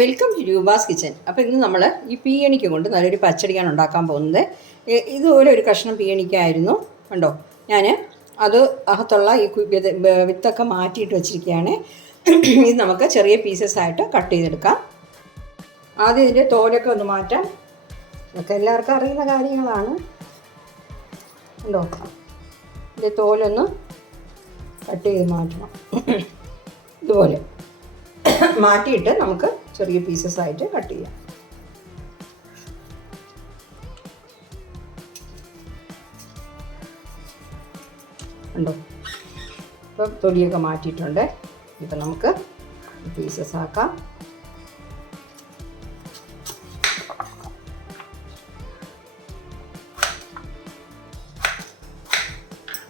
Welcome to Roopa's kitchen അപ്പോൾ ഇന്ന് നമ്മൾ ഈ പീയണിക്ക കൊണ്ട് നല്ലൊരു പച്ചടിയാണ് ഉണ്ടാക്കാൻ പോകുന്നത്. ഇതുപോലെ ഒരു കഷ്ണം പീയണിക്കായിരുന്നു കണ്ടോ? ഞാൻ അത് അകത്തുള്ള ഈ വിത്തൊക്കെ മാറ്റിയിട്ട് വെച്ചിരിക്കുകയാണ്. ഇത് നമുക്ക് ചെറിയ പീസസ് ആയിട്ട് കട്ട് ചെയ്തെടുക്കാം. ആദ്യം ഇതിന്റെ തോലൊക്കെ ഒന്ന് മാറ്റാം. ഇതൊക്കെ എല്ലാവർക്കും അറിയുന്ന കാര്യങ്ങളാണ്. കണ്ടോ? ഇതിന്റെ തോലൊന്ന് കട്ട് ചെയ്ത് മാറ്റണം. ഇതുപോലെ മാറ്റിയിട്ട് നമുക്ക് ചെറിയ പീസസ് ആയിട്ട് കട്ട് ചെയ്യാം. ഉണ്ടോ ഇപ്പം തൊലിയൊക്കെ മാറ്റിയിട്ടുണ്ട്. ഇപ്പം നമുക്ക് പീസസ് ആക്കാം.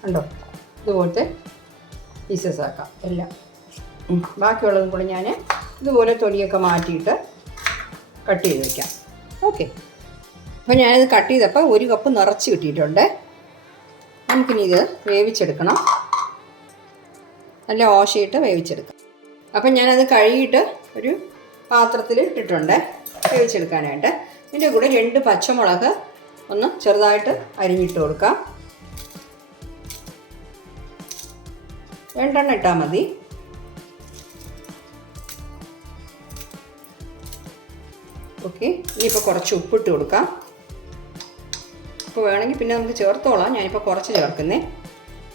ഉണ്ടോ ഇതുപോലത്തെ പീസസ് ആക്കാം. എല്ലാം. ബാക്കിയുള്ളതും കൂടെ ഞാൻ ഇതുപോലെ തൊലിയൊക്കെ മാറ്റിയിട്ട് കട്ട് ചെയ്ത് വയ്ക്കാം ഓക്കെ അപ്പോൾ ഞാനിത് കട്ട് ചെയ്തപ്പോൾ ഒരു കപ്പ് നിറച്ച് കിട്ടിയിട്ടുണ്ട്. നമുക്കിനി ഇത് വേവിച്ചെടുക്കണം. നല്ല ഓശയിട്ട് വേവിച്ചെടുക്കാം. അപ്പം ഞാനത് കഴുകിയിട്ട് ഒരു പാത്രത്തിൽ ഇട്ടിട്ടുണ്ട് വേവിച്ചെടുക്കാനായിട്ട്. ഇതിന്റെ കൂടെ രണ്ട് പച്ചമുളക് ഒന്ന് ചെറുതായിട്ട് അരിഞ്ഞിട്ട് കൊടുക്കാം. രണ്ടെണ്ണം ഇട്ടാൽ മതി. ഓക്കെ. ഇനിയിപ്പോൾ കുറച്ച് ഉപ്പിട്ട് കൊടുക്കാം. അപ്പോൾ വേണമെങ്കിൽ പിന്നെ നമുക്ക് ചേർത്തോളാം. ഞാനിപ്പോൾ കുറച്ച് ചേർക്കുന്നേ.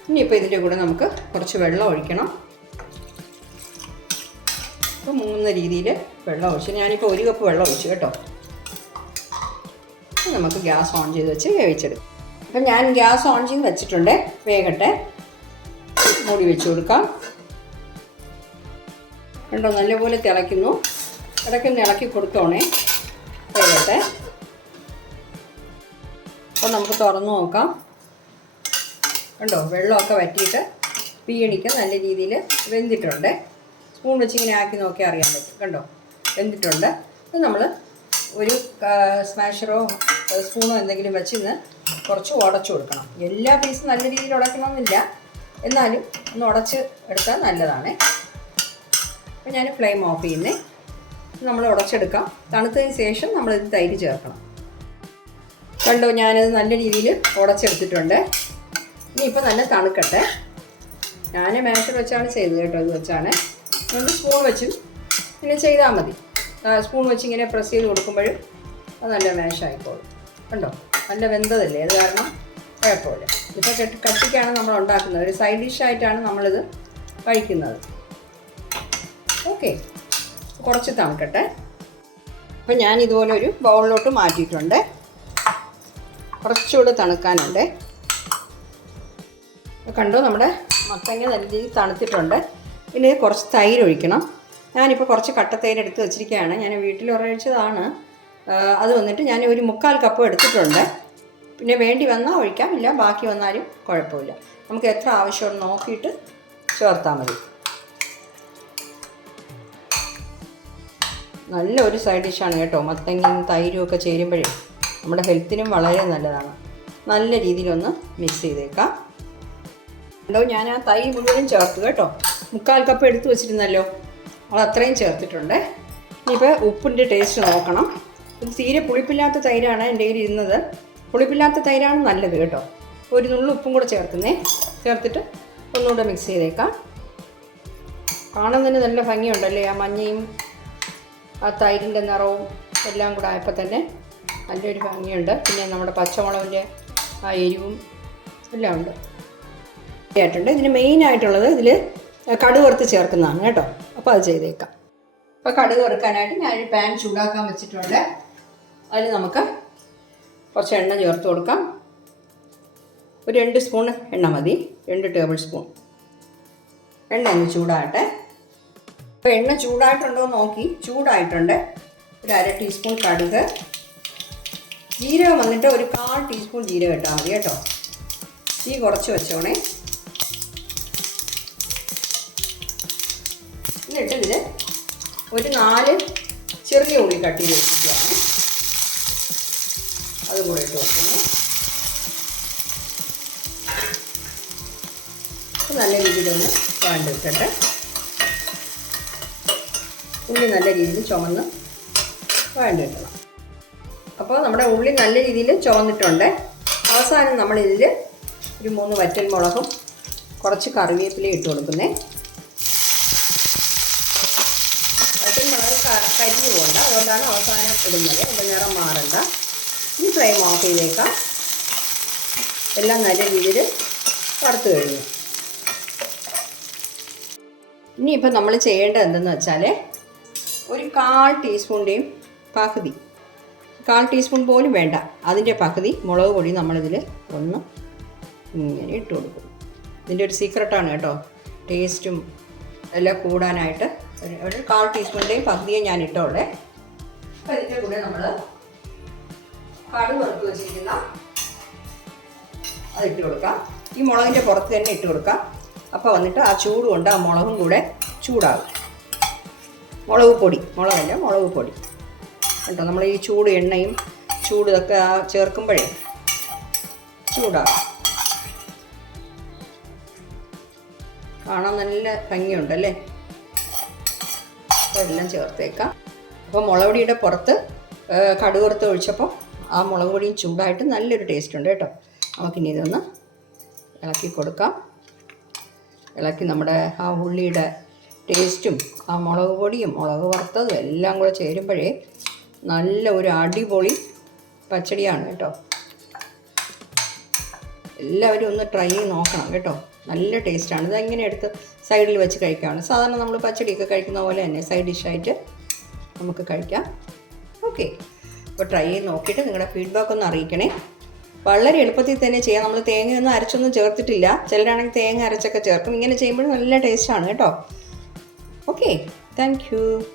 ഇനിയിപ്പോൾ ഇതിന്റെ കൂടെ നമുക്ക് കുറച്ച് വെള്ളം ഒഴിക്കണം. അപ്പോൾ മൂന്ന് രീതിയിൽ വെള്ളം ഒഴിച്ചു ഞാനിപ്പോൾ ഒരു കപ്പ് വെള്ളം ഒഴിച്ചു കേട്ടോ. നമുക്ക് ഗ്യാസ് ഓൺ ചെയ്ത് വെച്ച് വേവിച്ചെടുക്കും. അപ്പം ഞാൻ ഗ്യാസ് ഓൺ ചെയ്ത് വെച്ചിട്ടുണ്ട്. വേഗട്ടെ. മൂടി വെച്ച് കൊടുക്കാം. കണ്ടോ നല്ലപോലെ തിളയ്ക്കുന്നു. ഇടയ്ക്കൊന്ന് ഇളക്കി കൊടുത്തോണേ. വേഗട്ടെ അപ്പോൾ നമുക്ക് തുറന്നു നോക്കാം. കണ്ടോ വെള്ളമൊക്കെ വറ്റിയിട്ട് പീണിക്ക് നല്ല രീതിയിൽ വെന്തിട്ടുണ്ട്. സ്പൂൺ വെച്ച് ഇങ്ങനെ ആക്കി നോക്കിയാൽ അറിയാൻ പറ്റും. കണ്ടോ വെന്തിട്ടുണ്ട്. ഇത് നമ്മൾ ഒരു സ്മാഷറോ സ്പൂണോ എന്തെങ്കിലും വെച്ച് ഇന്ന് കുറച്ച് ഉടച്ചു കൊടുക്കണം. എല്ലാ പീസും നല്ല രീതിയിൽ ഉടക്കണമെന്നില്ല എന്നാലും ഒന്ന് ഉടച്ച് എടുത്താൽ നല്ലതാണ്. അപ്പോൾ ഞാൻ ഫ്ലെയിം ഓഫ് ചെയ്യുന്നേ. നമ്മൾ ഉടച്ചെടുക്കാം. തണുത്തതിന് ശേഷം നമ്മൾ നമ്മളിത് തൈര് ചേർക്കണം. കണ്ടോ ഞാനത് നല്ല രീതിയിൽ ഉടച്ചെടുത്തിട്ടുണ്ട്. ഇനി ഇനിയിപ്പോൾ നല്ല തണുക്കട്ടെ. ഞാൻ മാഷർ വെച്ചാണ് ചെയ്തത് കേട്ടോ ഇത് വെച്ചാണ്. നമ്മൾ സ്പൂൺ വെച്ചും ഇങ്ങനെ ചെയ്താൽ മതി. സ്പൂൺ വെച്ച് ഇങ്ങനെ പ്രസ് ചെയ്ത് കൊടുക്കുമ്പോഴും അത് നല്ല മാഷായിക്കോളും കണ്ടോ നല്ല വെന്തതല്ലേ? അത് കാരണം കുഴപ്പമില്ല. ഇപ്പോൾ കെട്ടി കട്ടിക്കാണ് നമ്മൾ ഉണ്ടാക്കുന്നത്. ഒരു സൈഡ് ഡിഷായിട്ടാണ് നമ്മളിത് കഴിക്കുന്നത് ഓക്കെ കുറച്ച് തണുക്കട്ടെ. അപ്പം ഞാൻ ഇതുപോലെ ഒരു ബൗളിലോട്ട് മാറ്റിയിട്ടുണ്ട്. കുറച്ചുകൂടെ തണുക്കാനുണ്ട്. കണ്ടോ നമ്മുടെ മത്തങ്ങ നല്ല രീതിയിൽ തണുത്തിട്ടുണ്ട്. ഇനി കുറച്ച് തൈര് ഒഴിക്കണം. ഞാനിപ്പോൾ കുറച്ച് കട്ട തൈര് എടുത്ത് വെച്ചിരിക്കുകയാണ്. ഞാൻ വീട്ടിൽ ഒരഴിച്ചതാണ് അത് വന്നിട്ട് ഞാൻ ഒരു മുക്കാൽ കപ്പ് എടുത്തിട്ടുണ്ട്. പിന്നെ വേണ്ടി വന്നാൽ ഒഴിക്കാം. ഇല്ല ബാക്കി വന്നാലും കുഴപ്പമില്ല. നമുക്ക് എത്ര ആവശ്യമുണ്ട് നോക്കിയിട്ട് ചേർത്താൽ മതി. നല്ല ഒരു സൈഡ് ഡിഷാണ് കേട്ടോ. മത്തങ്ങയും തൈരും ഒക്കെ ചേരുമ്പോഴേ നമ്മുടെ ഹെൽത്തിനും വളരെ നല്ലതാണ്. നല്ല രീതിയിലൊന്ന് മിക്സ് ചെയ്തേക്കാം. ഉണ്ടോ ഞാൻ ആ തൈ മുഴുവനും ചേർത്ത് കേട്ടോ. മുക്കാൽ കപ്പ് എടുത്തു വെച്ചിരുന്നല്ലോ. അത് അത്രയും ചേർത്തിട്ടുണ്ട്. ഇനിയിപ്പോൾ ഉപ്പിന്റെ ടേസ്റ്റ് നോക്കണം. ഇത് തീരെ പുളിപ്പില്ലാത്ത തൈരാണ് എന്റെ കയ്യിൽ ഇരുന്നത്. പുളിപ്പില്ലാത്ത തൈരാണ് നല്ലത് കേട്ടോ. ഒരു നുള്ളു ഉപ്പും കൂടെ ചേർക്കുന്നേ. ചേർത്തിട്ട് ഒന്നുകൂടെ മിക്സ് ചെയ്തേക്കാം. കാണുന്നതിന് നല്ല ഭംഗിയുണ്ടല്ലേ ആ മഞ്ഞയും ആ തൈരിന്റെ നിറവും എല്ലാം കൂടെ ആയപ്പോൾ തന്നെ നല്ലൊരു ഭംഗിയുണ്ട്. പിന്നെ നമ്മുടെ പച്ചമുളകിന്റെ ആ എരിവും എല്ലാം ഉണ്ട്. ആയിട്ടുണ്ട്. ഇതിന് മെയിൻ ആയിട്ടുള്ളത് ഇതിൽ കടുക് വറുത്ത് ചേർക്കുന്നതാണ് കേട്ടോ. അപ്പോൾ അത് ചെയ്തേക്കാം. അപ്പോൾ കടുക് വറുക്കാനായിട്ട് ഞാനൊരു പാൻ ചൂടാക്കാൻ വെച്ചിട്ടുണ്ട്. അതിൽ നമുക്ക് കുറച്ച് എണ്ണ ചേർത്ത് കൊടുക്കാം. ഒരു രണ്ട് സ്പൂൺ എണ്ണ മതി. രണ്ട് ടേബിൾ സ്പൂൺ. എണ്ണ ഒന്ന് ചൂടാകട്ടെ. അപ്പോൾ എണ്ണ ചൂടായിട്ടുണ്ടോ നോക്കി. ചൂടായിട്ടുണ്ട്. ഒരു അര ടീസ്പൂൺ കടുക്. ജീരകം വന്നിട്ട് ഒരു കാൽ ടീസ്പൂൺ ജീരകം ഇട്ടാൽ മതി കേട്ടോ. തീ കുറച്ച് വെച്ചോണേ. എന്നിട്ട് ഇതിൽ ഒരു നാല് ചെറിയ ഉള്ളി കട്ടി വെച്ചിട്ടാണ് അതും കൂടെ ഇട്ട് വെക്കുന്നു നല്ല രീതിയിലൊന്ന് വഴണ്ടെടുക്കട്ടെ ഉള്ളി നല്ല രീതിയിൽ ചുമന്ന് വഴണ്ടിട്ടണം അപ്പോൾ നമ്മുടെ ഉള്ളി നല്ല രീതിയിൽ ചുവന്നിട്ടുണ്ട്. അവസാനം നമ്മളിതിൽ ഒരു മൂന്ന് വറ്റൽ മുളകും കുറച്ച് കറിവേപ്പിലയും ഇട്ട് കൊടുക്കുന്നേ. വറ്റൽ മുളക് കരിഞ്ഞു പോകണ്ട അതുകൊണ്ടാണ് അവസാനം ഇടുന്നത്. അതിന്റെ നിറം മാറണ്ട. ഈ ഫ്ലെയിം ഓഫ് ചെയ്തേക്കാം. എല്ലാം നല്ല രീതിയിൽ വറുത്ത് കഴിഞ്ഞു. ഇനിയിപ്പോൾ നമ്മൾ ചെയ്യേണ്ടത് എന്തെന്ന് വെച്ചാൽ ഒരു കാൽ ടീസ്പൂണിന്റെയും പകുതി. കാൽ ടീസ്പൂൺ പോലും വേണ്ട. അതിന്റെ പകുതി മുളക് പൊടി നമ്മളിതിൽ ഒന്ന് ഇങ്ങനെ ഇട്ട് കൊടുക്കും. ഇതിന്റെ ഒരു സീക്രട്ടാണ് കേട്ടോ. ടേസ്റ്റും എല്ലാം കൂടാനായിട്ട് ഒരു- കാൽ ടീസ്പൂണിന്റെയും പകുതിയെ ഞാൻ ഇട്ടോളെ. അപ്പം ഇതിന്റെ കൂടെ നമ്മൾ കടുക് വറുത്ത് വെച്ചിരിക്കുന്ന അത് ഇട്ട് കൊടുക്കാം. ഈ മുളകിന്റെ പുറത്ത് തന്നെ ഇട്ട് കൊടുക്കാം. അപ്പോൾ വന്നിട്ട് ആ ചൂട് കൊണ്ട് ആ മുളകും കൂടെ ചൂടാകും. മുളക് പൊടി മുളകല്ല മുളക് പൊടി. കേട്ടോ നമ്മൾ ഈ ചൂട് എണ്ണയും ചൂട് ഇതൊക്കെ ചേർക്കുമ്പോഴേ ചൂടാകും. കാണാൻ നല്ല ഭംഗിയുണ്ടല്ലേ അപ്പോൾ എല്ലാം ചേർത്തേക്കാം. അപ്പോൾ മുളക് പൊടിയുടെ പുറത്ത് കടുകുറുത്ത് ഒഴിച്ചപ്പോൾ ആ മുളക് പൊടിയും ചൂടായിട്ട് നല്ലൊരു ടേസ്റ്റ് ഉണ്ട് കേട്ടോ. നമുക്കിനി ഇതൊന്ന് ഇളക്കി കൊടുക്കാം. ഇളക്കി നമ്മുടെ ആ ഉള്ളിയുടെ ടേസ്റ്റും ആ മുളക് പൊടിയും മുളക് വറുത്തതും എല്ലാം കൂടെ ചേരുമ്പോഴേ നല്ല ഒരു അടിപൊളി പച്ചടിയാണ് കേട്ടോ. എല്ലാവരും ഒന്ന് ട്രൈ ചെയ്ത് നോക്കണം കേട്ടോ. നല്ല ടേസ്റ്റാണ് ഇതെങ്ങനെ എടുത്ത് സൈഡിൽ വെച്ച് കഴിക്കാണ്? സാധാരണ നമ്മൾ പച്ചടിയൊക്കെ കഴിക്കുന്ന പോലെ തന്നെ സൈഡ് ഡിഷായിട്ട് നമുക്ക് കഴിക്കാം. ഓക്കെ അപ്പോൾ ട്രൈ ചെയ്ത് നോക്കിയിട്ട് നിങ്ങളുടെ ഫീഡ്ബാക്ക് ഒന്ന് അറിയിക്കണേ. വളരെ എളുപ്പത്തിൽ തന്നെ ചെയ്യാം. നമ്മൾ തേങ്ങയൊന്നും അരച്ചൊന്നും ചേർത്തിട്ടില്ല. ചിലരാണെങ്കിൽ തേങ്ങ അരച്ചൊക്കെ ചേർക്കും. ഇങ്ങനെ ചെയ്യുമ്പോൾ നല്ല ടേസ്റ്റാണ് കേട്ടോ. Okay, thank you.